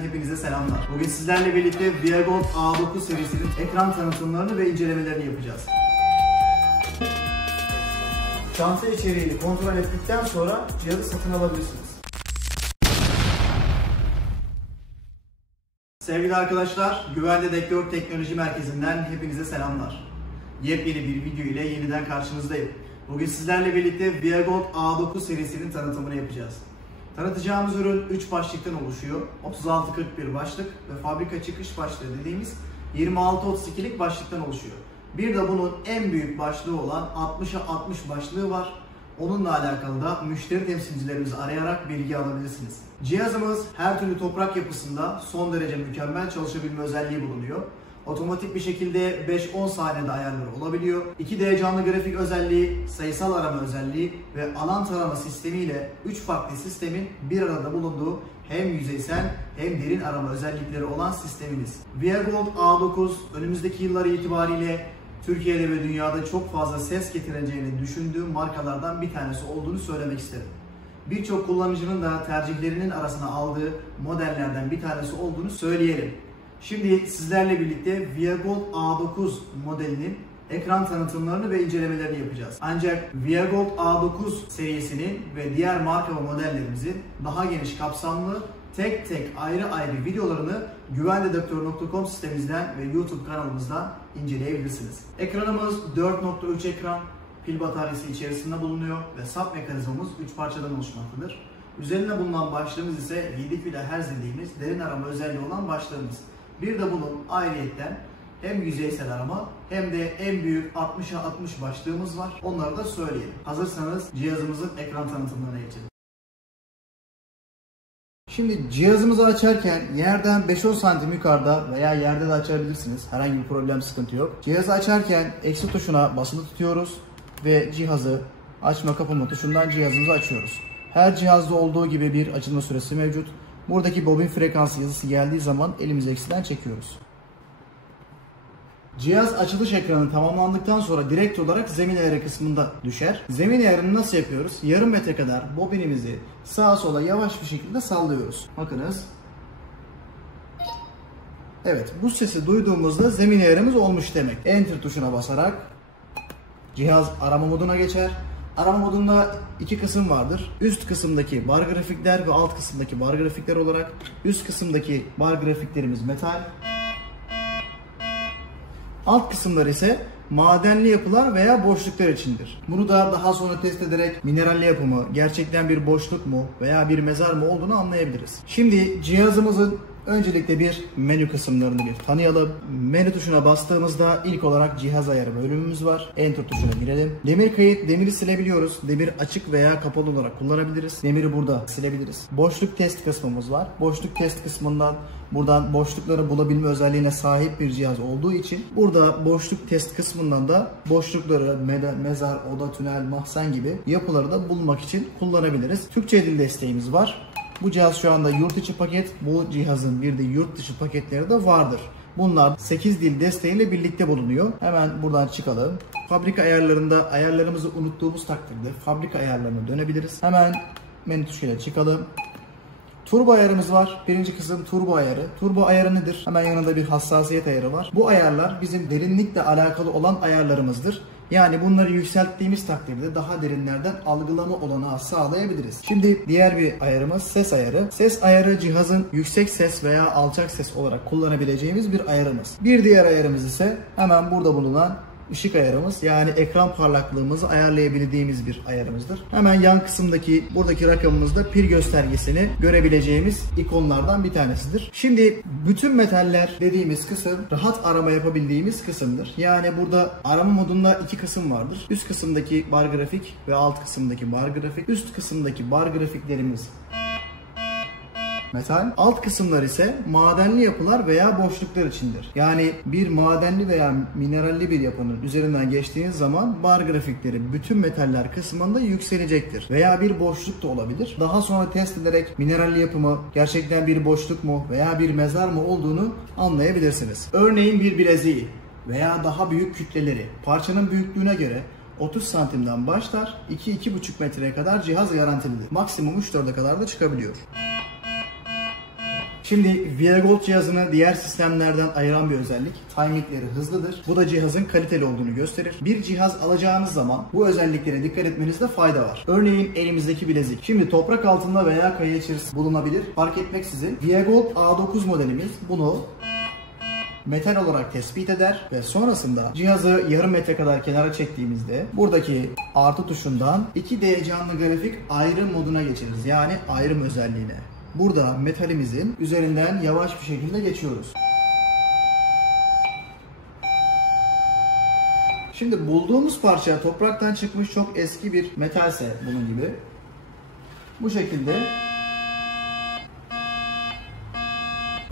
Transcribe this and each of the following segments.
Hepinize selamlar. Bugün sizlerle birlikte ViaGold A9 serisinin ekran tanıtımlarını ve incelemelerini yapacağız. Çanta içeriğini kontrol ettikten sonra cihazı satın alabilirsiniz. Sevgili arkadaşlar, Güvende Dekor Teknoloji Merkezi'nden hepinize selamlar. Yepyeni bir video ile yeniden karşınızdayım. Bugün sizlerle birlikte ViaGold A9 serisinin tanıtımını yapacağız. Tanıtacağımız ürün 3 başlıktan oluşuyor. 36-41 başlık ve fabrika çıkış başlığı dediğimiz 26-32'lik başlıktan oluşuyor. Bir de bunun en büyük başlığı olan 60'a 60 başlığı var. Onunla alakalı da müşteri temsilcilerimizi arayarak bilgi alabilirsiniz. Cihazımız her türlü toprak yapısında son derece mükemmel çalışabilme özelliği bulunuyor. Otomatik bir şekilde 5-10 saniyede ayarları olabiliyor. 2D canlı grafik özelliği, sayısal arama özelliği ve alan tarama sistemiyle 3 farklı sistemin bir arada bulunduğu hem yüzeysel hem derin arama özellikleri olan sistemimiz. ViaGold A9 önümüzdeki yıllar itibariyle Türkiye'de ve dünyada çok fazla ses getireceğini düşündüğüm markalardan bir tanesi olduğunu söylemek isterim. Birçok kullanıcının da tercihlerinin arasına aldığı modellerden bir tanesi olduğunu söyleyelim. Şimdi sizlerle birlikte ViaGold A9 modelinin ekran tanıtımlarını ve incelemelerini yapacağız. Ancak ViaGold A9 serisinin ve diğer marka ve modellerimizin daha geniş kapsamlı tek tek ayrı videolarını güvendedoktor.com sitemizden ve YouTube kanalımızdan inceleyebilirsiniz. Ekranımız 4.3 ekran, pil bataryası içerisinde bulunuyor ve sap mekanizmamız 3 parçadan oluşmaktadır. Üzerinde bulunan başlığımız ise 7 kHz dediğimiz derin arama özelliği olan başlığımız. Bir de bunun ayrıyetten hem yüzeysel arama hem de en büyük 60'a 60 başlığımız var. Onları da söyleyelim. Hazırsanız cihazımızın ekran tanıtımlarına geçelim. Şimdi cihazımızı açarken yerden 5-10 santim yukarıda veya yerde de açabilirsiniz. Herhangi bir problem, sıkıntı yok. Cihazı açarken eksi tuşuna basılı tutuyoruz ve cihazı açma kapama tuşundan cihazımızı açıyoruz. Her cihazda olduğu gibi bir açılma süresi mevcut. Buradaki bobin frekansı yazısı geldiği zaman elimizi eksiden çekiyoruz. Cihaz açılış ekranı tamamlandıktan sonra direkt olarak zemin ayarı kısmında düşer. Zemin ayarını nasıl yapıyoruz? Yarım metre kadar bobinimizi sağa sola yavaş bir şekilde sallıyoruz. Bakınız. Evet, bu sesi duyduğumuzda zemin ayarımız olmuş demek. Enter tuşuna basarak cihaz arama moduna geçer. Arama modunda iki kısım vardır. Üst kısımdaki bar grafikler ve alt kısımdaki bar grafikler olarak. Üst kısımdaki bar grafiklerimiz metal. Alt kısımlar ise madenli yapılar veya boşluklar içindir. Bunu da daha sonra test ederek mineralli yapı mı, gerçekten bir boşluk mu veya bir mezar mı olduğunu anlayabiliriz. Şimdi cihazımızın öncelikle bir menü kısımlarını bir tanıyalım. Menü tuşuna bastığımızda ilk olarak cihaz ayarı bölümümüz var. Enter tuşuna girelim. Demir kayıt, demiri silebiliyoruz. Demir açık veya kapalı olarak kullanabiliriz. Demiri burada silebiliriz. Boşluk test kısmımız var. Boşluk test kısmından buradan boşlukları bulabilme özelliğine sahip bir cihaz olduğu için burada boşluk test kısmından da boşlukları mezar, oda, tünel, mahzen gibi yapıları da bulmak için kullanabiliriz. Türkçe dil desteğimiz var. Bu cihaz şu anda yurt içi paket. Bu cihazın bir de yurt dışı paketleri de vardır. Bunlar 8 dil desteğiyle birlikte bulunuyor. Hemen buradan çıkalım. Fabrika ayarlarında ayarlarımızı unuttuğumuz takdirde fabrika ayarlarına dönebiliriz. Hemen menü tuşuyla çıkalım. Turbo ayarımız var. Birinci kısım turbo ayarı. Turbo ayarı nedir? Hemen yanında bir hassasiyet ayarı var. Bu ayarlar bizim derinlikle alakalı olan ayarlarımızdır. Yani bunları yükselttiğimiz takdirde daha derinlerden algılama olanağı sağlayabiliriz. Şimdi diğer bir ayarımız ses ayarı. Ses ayarı cihazın yüksek ses veya alçak ses olarak kullanabileceğimiz bir ayarımız. Bir diğer ayarımız ise hemen burada bulunan ışık ayarımız, yani ekran parlaklığımızı ayarlayabildiğimiz bir ayarımızdır. Hemen yan kısımdaki buradaki rakamımızda pil göstergesini görebileceğimiz ikonlardan bir tanesidir. Şimdi bütün metaller dediğimiz kısım rahat arama yapabildiğimiz kısımdır. Yani burada arama modunda iki kısım vardır. Üst kısımdaki bar grafik ve alt kısımdaki bar grafik. Üst kısımdaki bar grafiklerimiz metal. Alt kısımlar ise madenli yapılar veya boşluklar içindir. Yani bir madenli veya mineralli bir yapının üzerinden geçtiğiniz zaman bar grafikleri bütün metaller kısmında yükselecektir. Veya bir boşluk da olabilir. Daha sonra test ederek mineralli yapı mı, gerçekten bir boşluk mu veya bir mezar mı olduğunu anlayabilirsiniz. Örneğin bir bileziği veya daha büyük kütleleri parçanın büyüklüğüne göre 30 santimden başlar, 2-2,5 metreye kadar cihaz garantilidir. Maksimum 3-4'e kadar da çıkabiliyor. Şimdi ViaGold cihazını diğer sistemlerden ayıran bir özellik, timingleri hızlıdır. Bu da cihazın kaliteli olduğunu gösterir. Bir cihaz alacağınız zaman bu özelliklere dikkat etmenizde fayda var. Örneğin elimizdeki bilezik. Şimdi toprak altında veya kaya içerisinde bulunabilir. Fark etmeksizin ViaGold A9 modelimiz bunu metal olarak tespit eder ve sonrasında cihazı yarım metre kadar kenara çektiğimizde buradaki artı tuşundan 2D canlı grafik ayrım moduna geçeriz. Yani ayrım özelliğine. Burada metalimizin üzerinden yavaş bir şekilde geçiyoruz. Şimdi bulduğumuz parça topraktan çıkmış çok eski bir metalse bunun gibi bu şekilde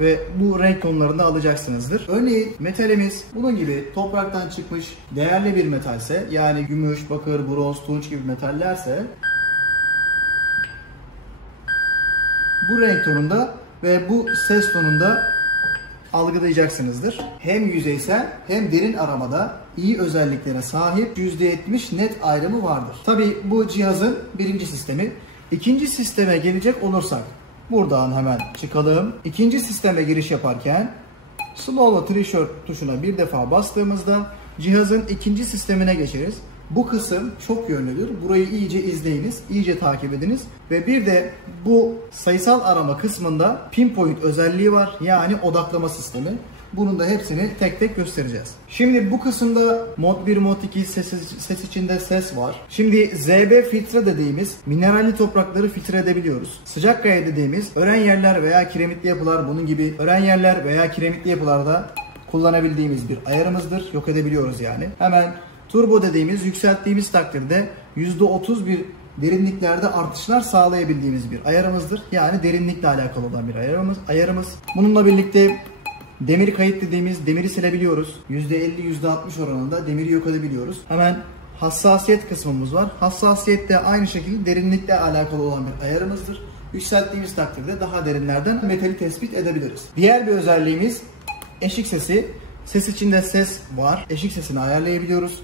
ve bu renk tonlarını alacaksınızdır. Örneğin metalimiz bunun gibi topraktan çıkmış değerli bir metalse, yani gümüş, bakır, bronz, tunç gibi metallerse bu renk tonunda ve bu ses tonunda algılayacaksınızdır. Hem yüzeysel hem derin aramada iyi özelliklere sahip %70 net ayrımı vardır. Tabi bu cihazın birinci sistemi. İkinci sisteme gelecek olursak buradan hemen çıkalım. İkinci sisteme giriş yaparken Slow Trigger tuşuna bir defa bastığımızda cihazın ikinci sistemine geçeriz. Bu kısım çok yönlüdür. Burayı iyice izleyiniz, iyice takip ediniz. Ve bir de bu sayısal arama kısmında pinpoint özelliği var. Yani odaklama sistemi. Bunun da hepsini tek tek göstereceğiz. Şimdi bu kısımda mod 1, mod 2 ses içinde ses var. Şimdi ZB filtre dediğimiz mineralli toprakları filtre edebiliyoruz. Sıcak kaya dediğimiz ören yerler veya kiremitli yapılar, bunun gibi ören yerler veya kiremitli yapılarda kullanabildiğimiz bir ayarımızdır. Yok edebiliyoruz yani. Hemen turbo dediğimiz yükselttiğimiz takdirde %30 bir derinliklerde artışlar sağlayabildiğimiz bir ayarımızdır. Yani derinlikle alakalı olan bir ayarımız. Bununla birlikte demir kayıt dediğimiz demiri silebiliyoruz. %50-%60 oranında demiri yok edebiliyoruz. Hemen hassasiyet kısmımız var. Hassasiyet de aynı şekilde derinlikle alakalı olan bir ayarımızdır. Yükselttiğimiz takdirde daha derinlerden metali tespit edebiliriz. Diğer bir özelliğimiz eşik sesi. Ses içinde ses var. Eşik sesini ayarlayabiliyoruz.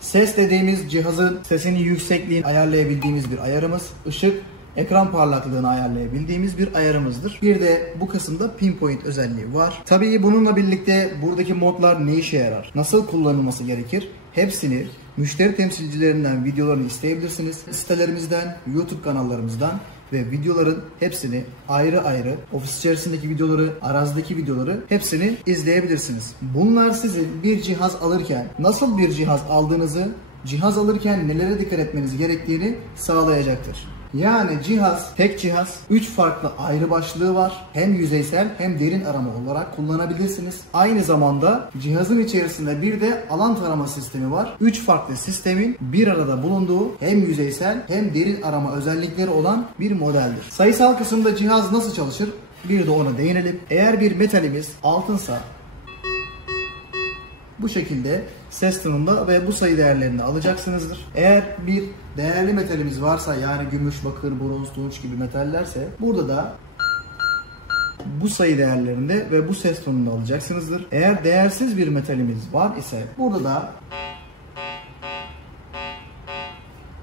Ses dediğimiz cihazın sesini, yüksekliğini ayarlayabildiğimiz bir ayarımız. Işık, ekran parlaklığını ayarlayabildiğimiz bir ayarımızdır. Bir de bu kısımda pinpoint özelliği var. Tabii bununla birlikte buradaki modlar ne işe yarar? Nasıl kullanılması gerekir? Hepsini müşteri temsilcilerinden videolarını isteyebilirsiniz. Sitelerimizden, YouTube kanallarımızdan ve videoların hepsini ayrı ayrı, ofis içerisindeki videoları, arazideki videoları hepsini izleyebilirsiniz. Bunlar sizin bir cihaz alırken nasıl bir cihaz aldığınızı, cihaz alırken nelere dikkat etmeniz gerektiğini sağlayacaktır. Yani cihaz, tek cihaz, 3 farklı ayrı başlığı var. Hem yüzeysel hem derin arama olarak kullanabilirsiniz. Aynı zamanda cihazın içerisinde bir de alan tarama sistemi var. 3 farklı sistemin bir arada bulunduğu hem yüzeysel hem derin arama özellikleri olan bir modeldir. Sayısal kısımda cihaz nasıl çalışır? Bir de ona değinelim. Eğer bir metalimiz altınsa bu şekilde ses tonunda ve bu sayı değerlerini alacaksınızdır. Eğer bir değerli metalimiz varsa, yani gümüş, bakır, bronz, tunç gibi metallerse burada da bu sayı değerlerinde ve bu ses tonunda alacaksınızdır. Eğer değersiz bir metalimiz var ise burada da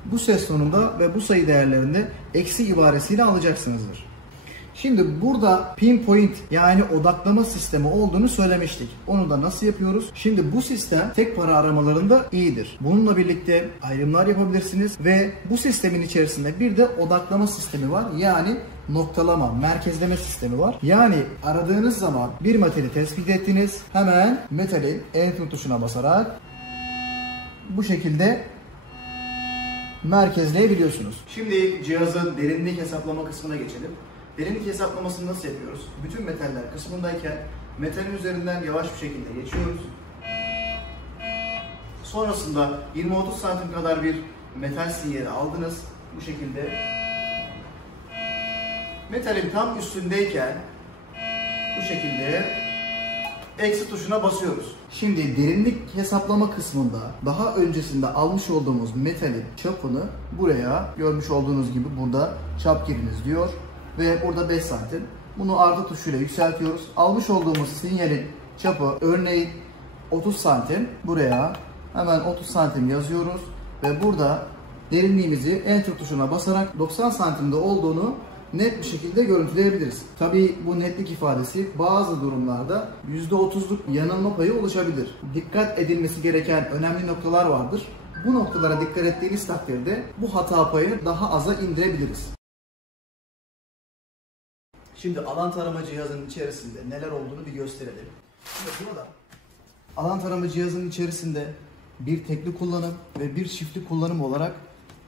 bu ses tonunda ve bu sayı değerlerinde eksi ibaresiyle alacaksınızdır. Şimdi burada pinpoint, yani odaklama sistemi olduğunu söylemiştik. Onu da nasıl yapıyoruz? Şimdi bu sistem tek para aramalarında iyidir. Bununla birlikte ayrımlar yapabilirsiniz ve bu sistemin içerisinde bir de odaklama sistemi var. Yani noktalama, merkezleme sistemi var. Yani aradığınız zaman bir metali tespit ettiniz. Hemen metali Enter tuşuna basarak bu şekilde merkezleyebiliyorsunuz. Şimdi cihazın derinlik hesaplama kısmına geçelim. Derinlik hesaplamasını nasıl yapıyoruz? Bütün metaller kısmındayken metalin üzerinden yavaş bir şekilde geçiyoruz. Sonrasında 20-30 santim kadar bir metal sinyali aldınız. Bu şekilde metalin tam üstündeyken bu şekilde eksi tuşuna basıyoruz. Şimdi derinlik hesaplama kısmında daha öncesinde almış olduğumuz metalin çapını buraya görmüş olduğunuz gibi burada çap giriniz diyor. Ve burada 5 santim. Bunu artı tuşuyla yükseltiyoruz. Almış olduğumuz sinyalin çapı örneğin 30 santim. Buraya hemen 30 santim yazıyoruz. Ve burada derinliğimizi Enter tuşuna basarak 90 santimde olduğunu net bir şekilde görüntüleyebiliriz. Tabii bu netlik ifadesi bazı durumlarda %30'luk yanılma payı oluşabilir. Dikkat edilmesi gereken önemli noktalar vardır. Bu noktalara dikkat ettiğiniz takdirde bu hata payını daha aza indirebiliriz. Şimdi alan tarama cihazının içerisinde neler olduğunu bir gösterelim. Şimdi burada alan tarama cihazının içerisinde bir tekli kullanım ve bir çiftli kullanım olarak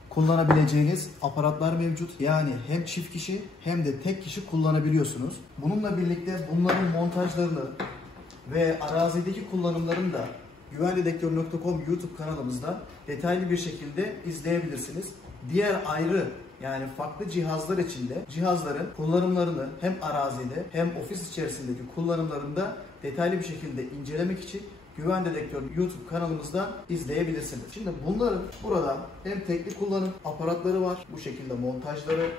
kullanabileceğiniz aparatlar mevcut. Yani hem çift kişi hem de tek kişi kullanabiliyorsunuz. Bununla birlikte bunların montajlarını ve arazideki kullanımlarını da güvendedektör.com YouTube kanalımızda detaylı bir şekilde izleyebilirsiniz. Diğer ayrı yani farklı cihazlar içinde cihazların kullanımlarını hem arazide hem ofis içerisindeki kullanımlarında detaylı bir şekilde incelemek için Güven Dedektör YouTube kanalımızdan izleyebilirsiniz. Şimdi bunların burada hem tekli kullanım aparatları var, bu şekilde montajları.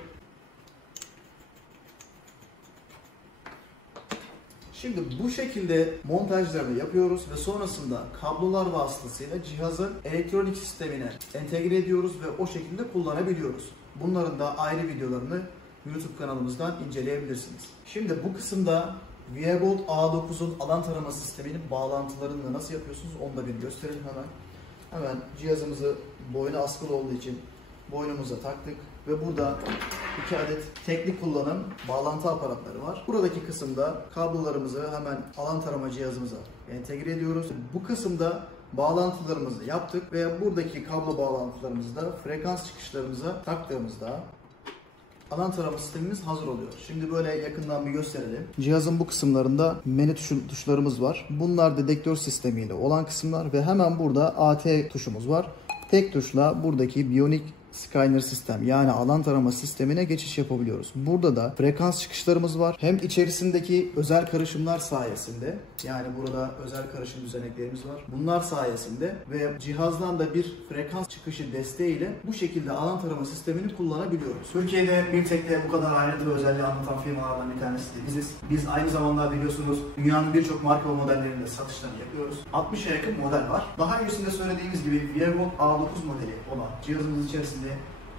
Şimdi bu şekilde montajlarını yapıyoruz ve sonrasında kablolar vasıtasıyla cihazın elektronik sistemine entegre ediyoruz ve o şekilde kullanabiliyoruz. Bunların da ayrı videolarını YouTube kanalımızdan inceleyebilirsiniz. Şimdi bu kısımda ViaGold A9'un alan tarama sisteminin bağlantılarını nasıl yapıyorsunuz onu da bir gösterelim hemen. Hemen cihazımızı boyuna askılı olduğu için boynumuza taktık ve burada 2 adet tekli kullanım bağlantı aparatları var. Buradaki kısımda kablolarımızı hemen alan tarama cihazımıza entegre ediyoruz. Bu kısımda bağlantılarımızı yaptık ve buradaki kablo bağlantılarımızı da frekans çıkışlarımıza taktığımızda alan tarama sistemimiz hazır oluyor. Şimdi böyle yakından bir gösterelim. Cihazın bu kısımlarında menü tuşlarımız var. Bunlar dedektör sistemiyle olan kısımlar ve hemen burada AT tuşumuz var. Tek tuşla buradaki Bionic Scanner sistem yani alan tarama sistemine geçiş yapabiliyoruz. Burada da frekans çıkışlarımız var. Hem içerisindeki özel karışımlar sayesinde yani burada özel karışım düzeneklerimiz var. Bunlar sayesinde ve cihazdan da bir frekans çıkışı desteğiyle bu şekilde alan tarama sistemini kullanabiliyoruz. Türkiye'de bir tek de bu kadar ayrıntılı özelliği anlatan firmalardan bir tanesi de biziz. Biz aynı zamanda biliyorsunuz dünyanın birçok marka ve modellerinde satışlarını yapıyoruz. 60'a yakın model var. Daha öncesinde söylediğimiz gibi ViaGold A9 modeli olan cihazımız içerisinde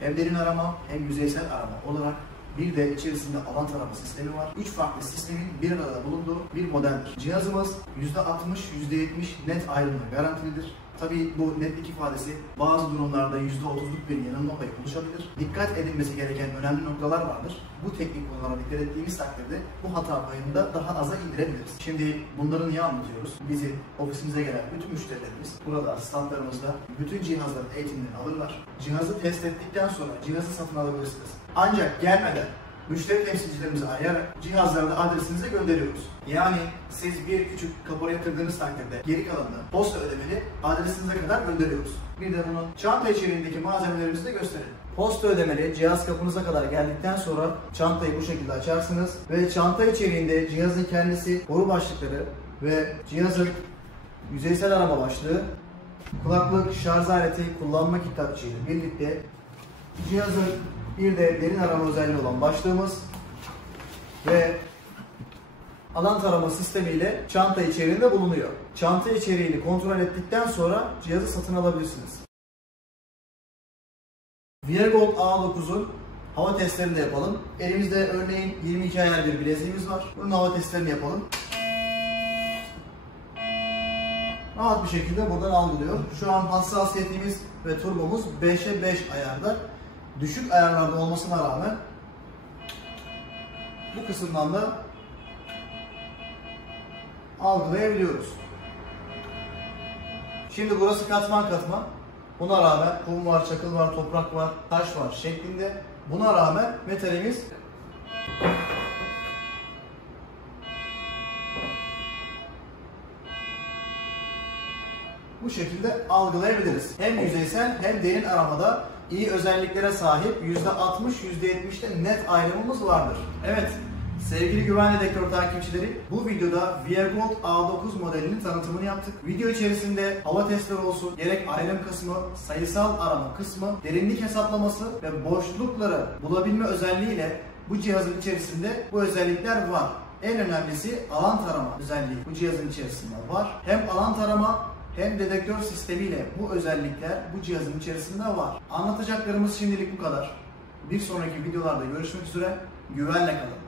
hem derin arama hem yüzeysel arama olarak bir de içerisinde alan tarama sistemi var. 3 farklı sistemin bir arada bulunduğu bir modeldir. Cihazımız %60, %70 net ayrımla garantilidir. Tabii bu netlik ifadesi bazı durumlarda %30'luk bir yanılma payı oluşabilir. Dikkat edilmesi gereken önemli noktalar vardır. Bu teknik konulara dikkat ettiğimiz takdirde bu hata payını da daha aza indirebiliriz. Şimdi bunları niye anlatıyoruz? Bizi ofisimize gelen bütün müşterilerimiz burada standlarımızda bütün cihazların eğitimlerini alırlar. Cihazı test ettikten sonra cihazı satın alabilirsiniz. Ancak gelmeden müşteri temsilcilerimizi arayarak cihazlarını adresinize gönderiyoruz. Yani siz bir küçük kapora yatırdığınız takdirde geri kalanını posta ödemeli adresinize kadar gönderiyoruz. Bir de bunun çanta içeriğindeki malzemelerimizi de gösterelim. Posta ödemeli cihaz kapınıza kadar geldikten sonra çantayı bu şekilde açarsınız ve çanta içeriğinde cihazın kendisi, boru başlıkları ve cihazın yüzeysel arama başlığı, kulaklık, şarj aleti, kullanma kitapçığı ile birlikte cihazın bir de derin arama özelliği olan başlığımız ve alan tarama sistemiyle çanta içeriğinde bulunuyor. Çanta içeriğini kontrol ettikten sonra cihazı satın alabilirsiniz. ViaGold A9'un hava testlerini de yapalım. Elimizde örneğin 22 ayar bir bileziğimiz var. Bunun hava testlerini yapalım. Rahat bir şekilde buradan algılıyor. Şu an hassasiyetimiz ve turbomuz 5'e 5 ayarda. Düşük ayarlarda olmasına rağmen bu kısımdan da algılayabiliyoruz. Şimdi burası katman katman. Buna rağmen kum var, çakıl var, toprak var, taş var şeklinde. Buna rağmen metalimiz bu şekilde algılayabiliriz. Hem yüzeysel hem derin aramada iyi özelliklere sahip %60-%70'te net ayrımımız vardır. Evet, sevgili Güven Dedektör takipçileri, bu videoda ViaGold A9 modelinin tanıtımını yaptık. Video içerisinde hava testleri olsun, gerek ayrım kısmı, sayısal arama kısmı, derinlik hesaplaması ve boşlukları bulabilme özelliğiyle bu cihazın içerisinde bu özellikler var. En önemlisi alan tarama özelliği bu cihazın içerisinde var. Hem alan tarama hem dedektör sistemiyle bu özellikler bu cihazın içerisinde var. Anlatacaklarımız şimdilik bu kadar. Bir sonraki videolarda görüşmek üzere. güvenle kalın.